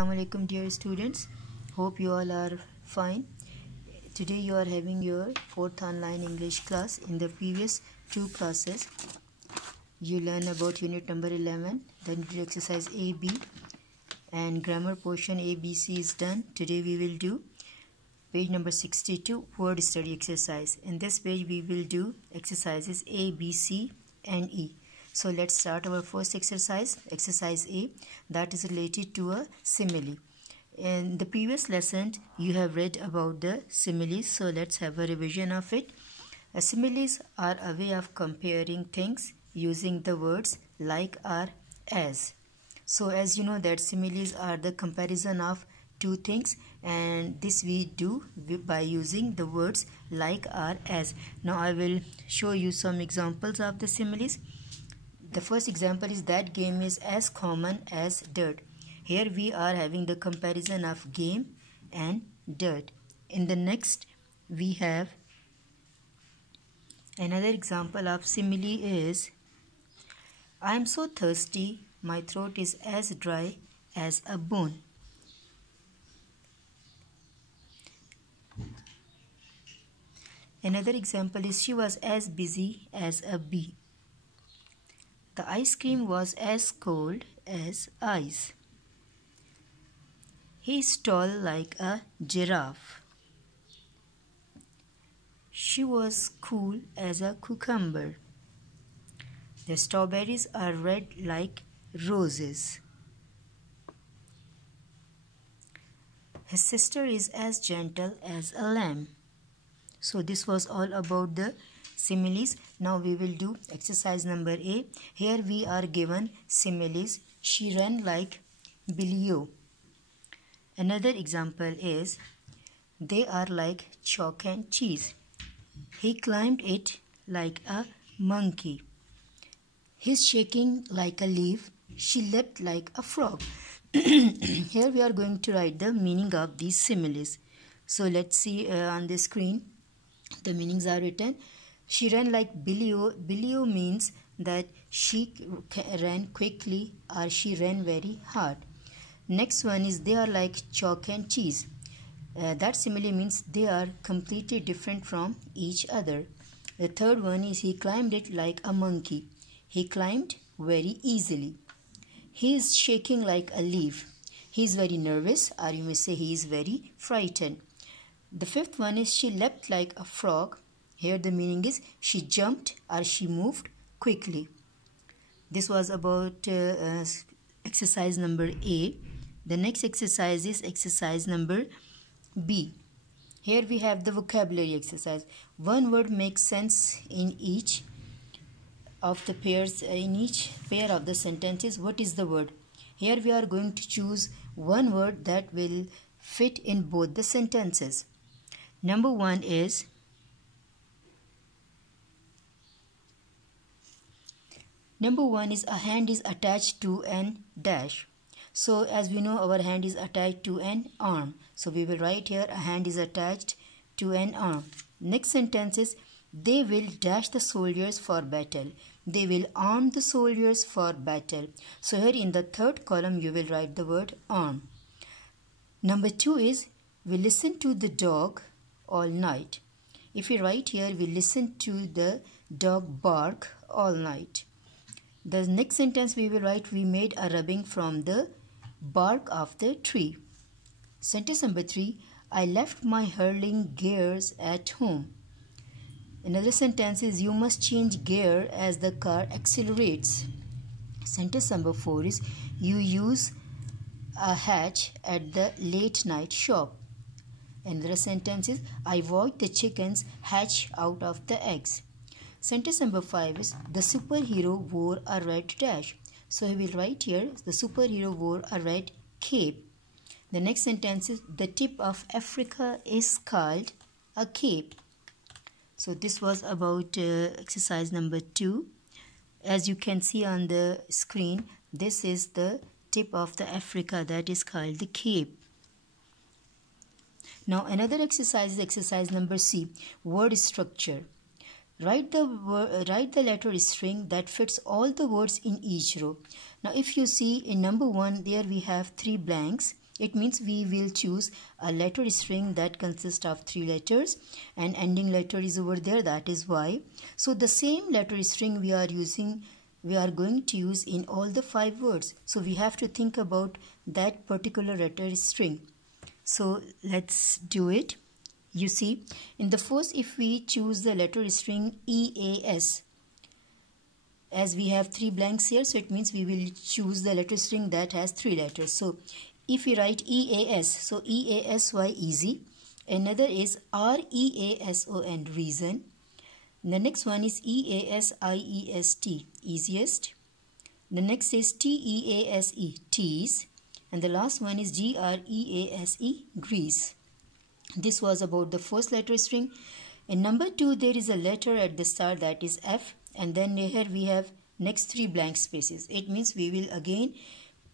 Assalamualaikum dear students, hope you all are fine. Today you are having your 4th online English class. In the previous two classes you learn about unit number 11, then do exercise A, B and grammar portion A, B, C is done. Today we will do page number 62, word study exercise. In this page we will do exercises A, B, C and E. So let's start our first exercise, exercise A, that is related to a simile. In the previous lesson you have read about the similes, so let's have a revision of it. Similes are a way of comparing things using the words like or as. So as you know that similes are the comparison of two things, and this we do by using the words like or as. Now I will show you some examples of the similes. The first example is that game is as common as dirt. Here we are having the comparison of game and dirt. In the next we have another example of simile is I am so thirsty, my throat is as dry as a bone. Another example is she was as busy as a bee. The ice cream was as cold as ice. He is tall like a giraffe. She was cool as a cucumber. The strawberries are red like roses. His sister is as gentle as a lamb. So this was all about the similes. Now we will do exercise number A. Here we are given similes. She ran like Billy-O. Another example is they are like chalk and cheese. He climbed it like a monkey. He's shaking like a leaf. She leapt like a frog. Here we are going to write the meaning of these similes. So let's see on the screen. The meanings are written. She ran like Billy-O. Billy-O means that she ran quickly or she ran very hard. Next one is they are like chalk and cheese. That simile means they are completely different from each other. The third one is he climbed it like a monkey. He climbed very easily. He is shaking like a leaf. He is very nervous, or you may say he is very frightened. The fifth one is she leapt like a frog. Here the meaning is she jumped or she moved quickly. This was about exercise number A. The next exercise is exercise number B. Here we have the vocabulary exercise. One word makes sense in each of the pairs, in each pair of the sentences. What is the word? Here we are going to choose one word that will fit in both the sentences. Number one is a hand is attached to an dash. So as we know, our hand is attached to an arm. So we will write here a hand is attached to an arm. Next sentence is they will dash the soldiers for battle. They will arm the soldiers for battle. So here in the third column you will write the word arm. Number two is we listen to the dog all night. If we write here we listen to the dog bark all night. The next sentence we will write we made a rubbing from the bark of the tree. Sentence number 3, I left my hurling gears at home. Another sentence is you must change gear as the car accelerates. Sentence number 4 is you use a hatch at the late night shop. Another sentence is I watched the chickens hatch out of the eggs. Sentence number 5 is the superhero wore a red dash. So we will write here the superhero wore a red cape. The next sentence is the tip of Africa is called a cape. So this was about exercise number 2. As you can see on the screen, this is the tip of the Africa, that is called the cape. Now another exercise is exercise number C, word structure. Write the letter string that fits all the words in each row. Now if you see in number 1, there we have 3 blanks It means we will choose a letter string that consists of 3 letters and ending letter is over there, that is Y. So the same letter string we are going to use in all the 5 words. So we have to think about that particular letter string. So let's do it. You see, in the first, if we choose the letter string EAS, as we have 3 blanks here, so it means we will choose the letter string that has 3 letters. So if we write EAS, so EASY, easy. Another is REASON, reason. The next one is EASIEST, easiest. The next is TEASE, tease. And the last one is GREASE, Greece. This was about the first letter string. In number 2, there is a letter at the start, that is F. And then here we have next 3 blank spaces. It means we will again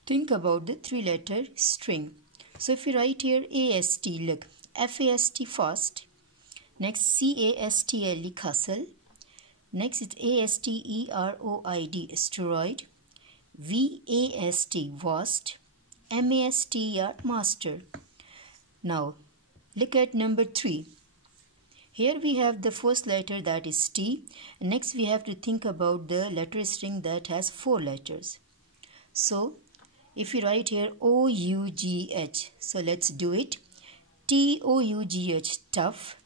think about the 3 letter string. So if we write here AST, look, FAST, fast. Next CASTLE, castle. Next it's ASTEROID, asteroid. VAST, vast. MASTER, master. Now look at number 3. Here we have the first letter, that is T. Next we have to think about the letter string that has 4 letters. So if we write here OUGH, so let's do it. TOUGH, tough.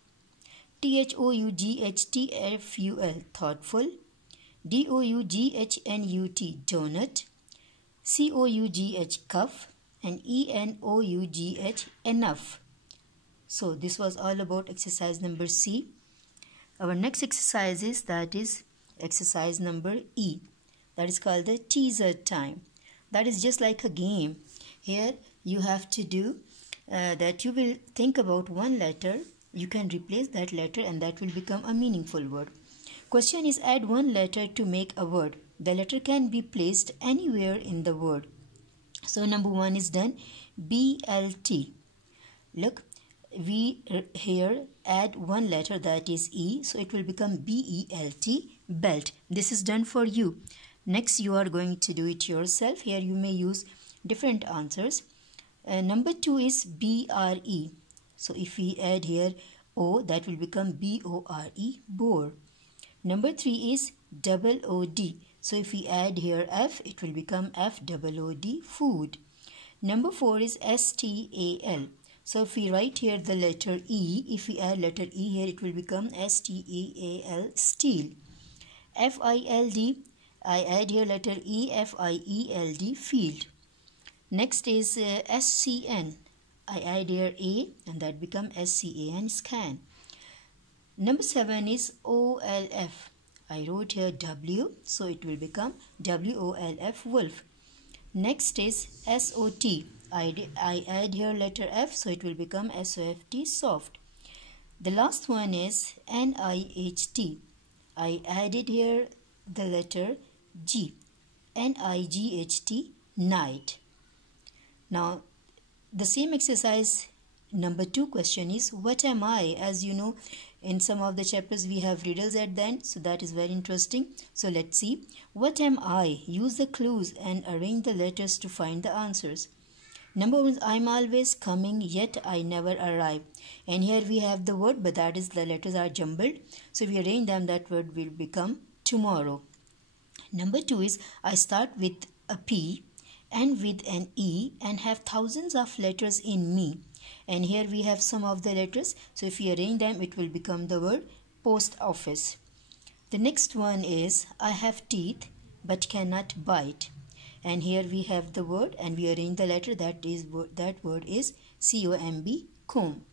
THOUGH, TFUL, thoughtful. DOUGHNUT, donut. COUGH, cuff. And ENOUGH, enough. So this was all about exercise number C. Our next exercise is, that is exercise number E. That is called the teaser time. That is just like a game. Here you have to do that you will think about one letter. You can replace that letter and that will become a meaningful word. Question is, add one letter to make a word. The letter can be placed anywhere in the word. So number 1 is done. BLT. Look, we here add one letter, that is E, so it will become BELT, belt. This is done for you. Next you are going to do it yourself. Here you may use different answers. Number 2 is BRE. So if we add here O, that will become BORE, bore. Number 3 is OOD. So if we add here F, it will become FOOD, food. Number 4 is STAL. So if we write here the letter E, if we add letter E here, it will become STEAL, steel. FILD, I add here letter E, FIELD, field. Next is SCN. I add here A and that become SCAN, scan. Number 7 is OLF. I wrote here W, so it will become WOLF, wolf. Next is SOT. I add here letter F, so it will become SOFT, soft. The last one is NIHT. I added here the letter G. NIGHT, night. Now, the same exercise number 2 question is, what am I? As you know, in some of the chapters we have riddles at the end, so that is very interesting. So let's see. What am I? Use the clues and arrange the letters to find the answers. Number 1 is, I'm always coming, yet I never arrive. And here we have the word, but that is the letters are jumbled. So if we arrange them, that word will become tomorrow. Number 2 is, I start with a P and with an E and have thousands of letters in me. And here we have some of the letters. So if we arrange them, it will become the word post office. The next one is, I have teeth but cannot bite. And here we have the word and we arrange the letter, that word is COMB, comb.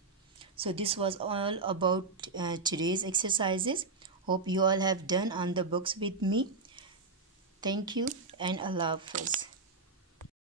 So this was all about today's exercises. Hope you all have done on the books with me. Thank you and Allah Hafiz.